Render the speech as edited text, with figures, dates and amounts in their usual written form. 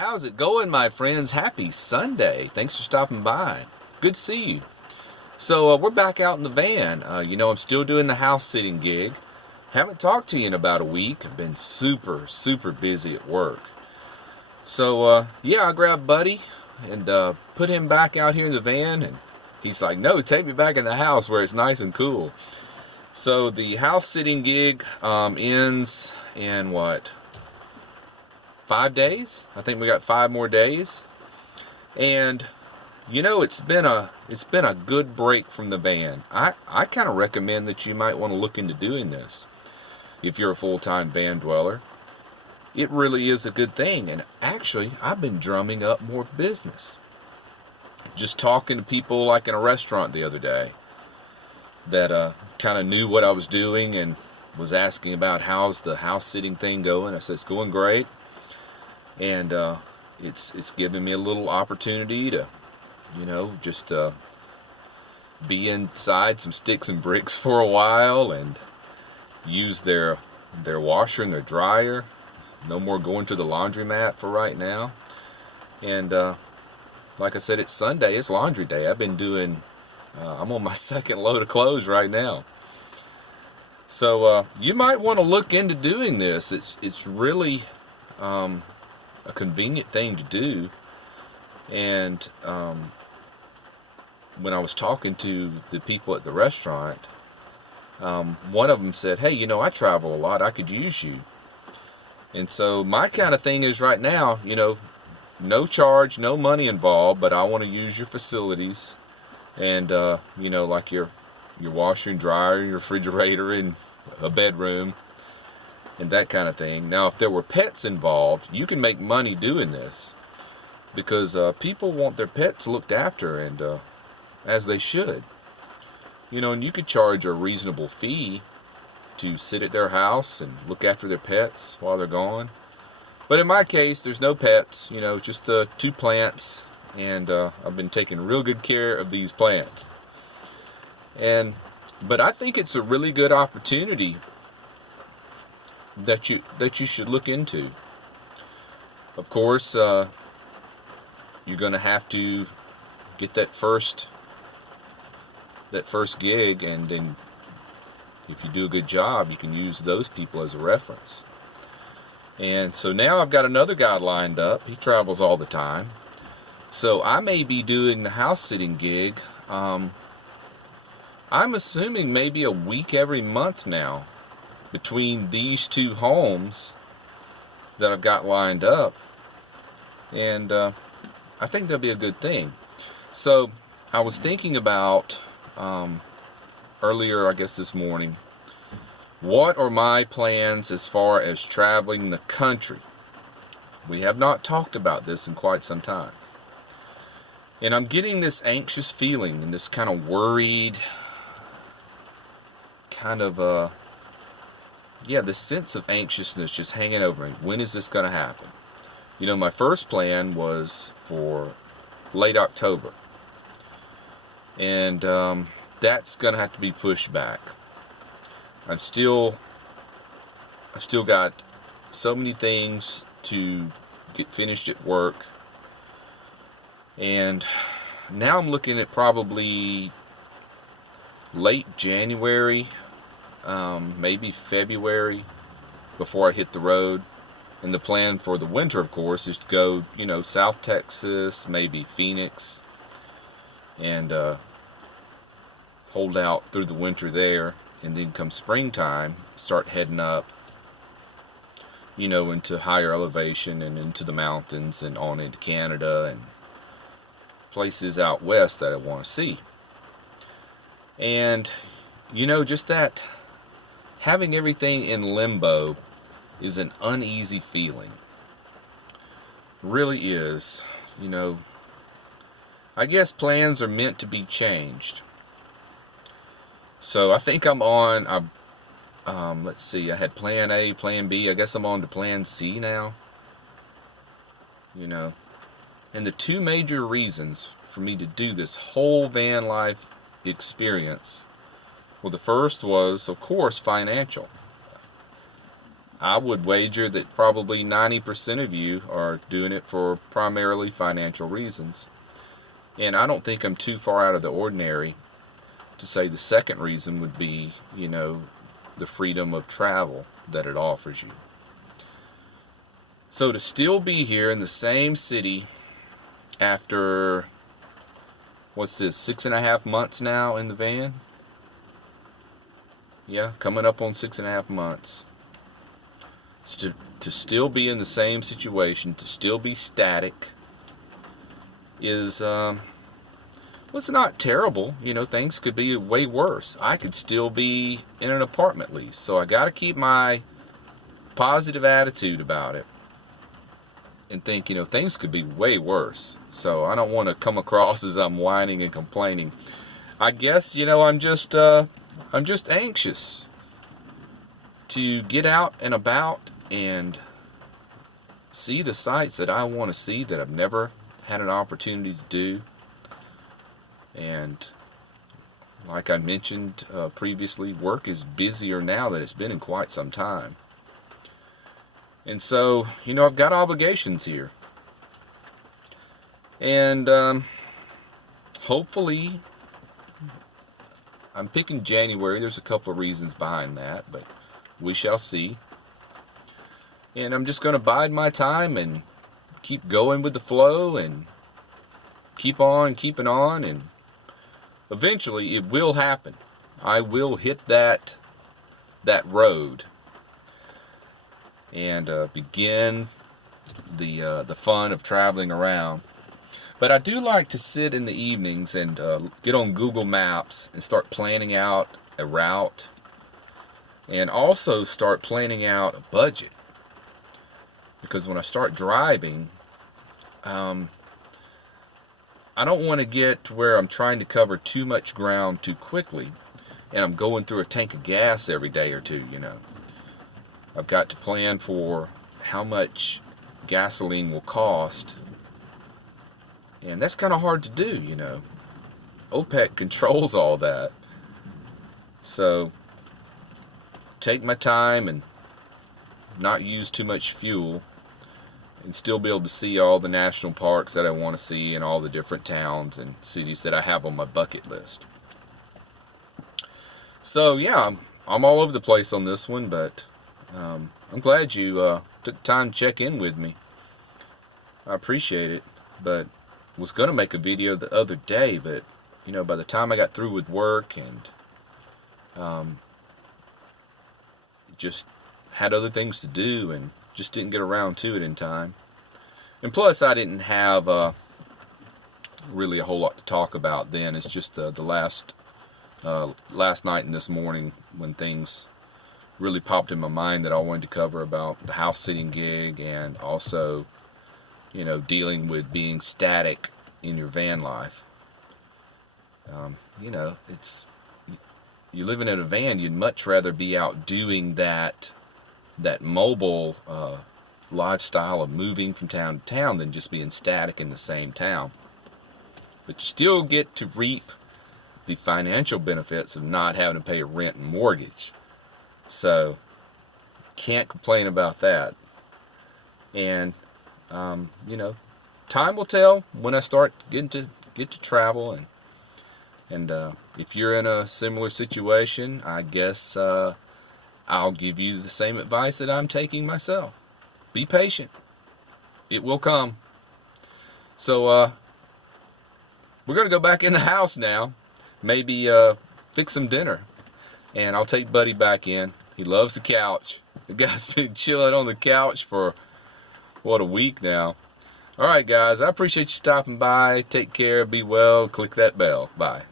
How's it going, my friends? Happy Sunday. Thanks for stopping by. Good to see you. So we're back out in the van. I'm still doing the house sitting gig. Haven't talked to you in about a week. I've been super busy at work. So I grabbed Buddy and put him back out here in the van, and he's like, no, take me back in the house where it's nice and cool. So the house sitting gig ends in 5 days? I think we got 5 more days. And it's been a good break from the van. I kind of recommend that you might want to look into doing this if you're a full-time van dweller. It really is a good thing, and actually I've been drumming up more business. Just talking to people like in a restaurant the other day that kind of knew what I was doing and was asking about how's the house sitting thing going. I said it's going great. And it's given me a little opportunity to, just be inside some sticks and bricks for a while and use their washer and their dryer. No more going to the laundromat for right now. And like I said, it's Sunday. It's laundry day. I've been doing. I'm on my second load of clothes right now. So you might want to look into doing this. It's really a convenient thing to do. And when I was talking to the people at the restaurant, one of them said, hey, I travel a lot, I could use you. And so my kind of thing is right now, no charge, no money involved, but I want to use your facilities and like your washer and dryer, your refrigerator, and a bedroom and that kind of thing. Now, if there were pets involved, you can make money doing this because people want their pets looked after, and as they should. And you could charge a reasonable fee to sit at their house and look after their pets while they're gone. But in my case, there's no pets, just 2 plants, and I've been taking real good care of these plants. But I think it's a really good opportunity that you should look into. Of course, you're going to have to get that first gig, and then if you do a good job, you can use those people as a reference. And so now I've got another guy lined up. He travels all the time. So I may be doing the house sitting gig. I'm assuming maybe a week every month now between these 2 homes that I've got lined up. And I think that'll be a good thing. So I was thinking about earlier, I guess this morning, what are my plans as far as traveling the country? We have not talked about this in quite some time. And I'm getting this anxious feeling and this kind of worried, this sense of anxiousness just hanging over me. When is this going to happen? My first plan was for late October. And that's going to have to be pushed back. I've still got so many things to get finished at work. And now I'm looking at probably late January, maybe February, before I hit the road. And the plan for the winter, of course, is to go, South Texas, maybe Phoenix, and hold out through the winter there. And then come springtime, start heading up, into higher elevation and into the mountains and on into Canada and places out west that I want to see. And, just that having everything in limbo is an uneasy feeling. It really is. I guess plans are meant to be changed. So I think I'm on, let's see, I had plan A, plan B. I guess I'm on to plan C now. And the 2 major reasons for me to do this whole van life experience, well, the first was, of course, financial. I would wager that probably 90% of you are doing it for primarily financial reasons. And I don't think I'm too far out of the ordinary to say the second reason would be, the freedom of travel that it offers you. So to still be here in the same city after, what's this, 6.5 months now in the van? Yeah, coming up on 6.5 months. To still be in the same situation, to still be static, is, it's not terrible. Things could be way worse. I could still be in an apartment lease. So I got to keep my positive attitude about it and think, things could be way worse. So I don't want to come across as I'm whining and complaining. I guess, I'm just anxious to get out and about and see the sights that I want to see that I've never had an opportunity to do. And like I mentioned previously, work is busier now than it's been in quite some time. And so, I've got obligations here. And hopefully, I'm picking January. There's a couple of reasons behind that, but we shall see. And I'm just going to bide my time and keep going with the flow and keep on keeping on, and eventually it will happen. I will hit that road and begin the fun of traveling around. But I do like to sit in the evenings and get on Google Maps and start planning out a route, and also start planning out a budget. Because when I start driving, I don't want to get to where I'm trying to cover too much ground too quickly and I'm going through a tank of gas every day or two, I've got to plan for how much gasoline will cost, and that's kind of hard to do, OPEC controls all that. So take my time and not use too much fuel, and still be able to see all the national parks that I want to see and all the different towns and cities that I have on my bucket list. So yeah, I'm all over the place on this one, but I'm glad you took time to check in with me. I appreciate it. But was going to make a video the other day, but by the time I got through with work and just had other things to do and just didn't get around to it in time. And plus, I didn't have really a whole lot to talk about then. It's just the last night and this morning when things really popped in my mind that I wanted to cover about the house sitting gig, and also, dealing with being static in your van life. It's, you living in a van, you'd much rather be out doing that mobile lifestyle of moving from town to town than just being static in the same town. But you still get to reap the financial benefits of not having to pay a rent and mortgage. So can't complain about that. And time will tell when I start get to travel, and if you're in a similar situation, I guess I'll give you the same advice that I'm taking myself. Be patient. It will come. So we're going to go back in the house now. Maybe fix some dinner. And I'll take Buddy back in. He loves the couch. The guy's been chilling on the couch for, a week now. Alright guys, I appreciate you stopping by. Take care. Be well. Click that bell. Bye.